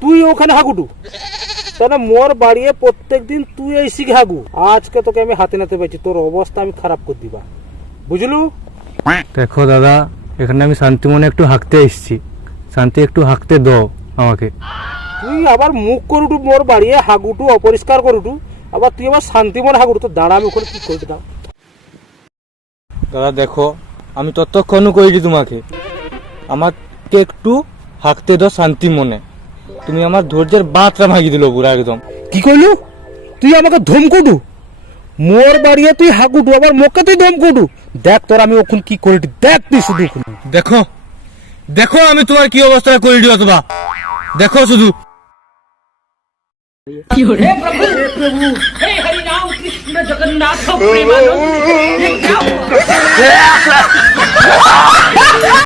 তুই ওখানে হাগুটু তাহলে মোর বাড়িয়ে প্রত্যেক দিন তুই এই শিখে হাগু। আজকে তোকে আমি হাতে নাতে পাইছি তোর অবস্থা আমি খারাপ করে দিবা। বুঝলু? দেখো দাদা এখানে আমি শান্তি মনে একটু হাঁকতে এসেছি। শান্তি একটু হাঁকতে দাও আমাকে। তুই আবার মুখ করুটু মোর বাড়িয়ে হাগুটু অপরিষ্কার করুটু আবার তুই আবার শান্তি মনে হাগুটু তো দাঁড়া আমি ওখানে কি করে দাও দাদা দেখো আমি ততক্ষণ কইছি তোমাকে আমাকে একটু হাঁকতে দাও শান্তি মনে। তুমি আমার ধৈর্যের বাতরা ভাঙি দিল বুড়া একদম। কি কইলু? তুই আমাকে ধমকুটু মোর বাড়িয়ে তুই হাঁকুটু আবার মোকে তুই ধমকুটু দেখ তোর আমি ওখান কি করি দেখ তুই শুধু দেখো দেখো আমি তোমার কি অবস্থা করি দিও তোমা দেখো শুধু। জগন্নাথ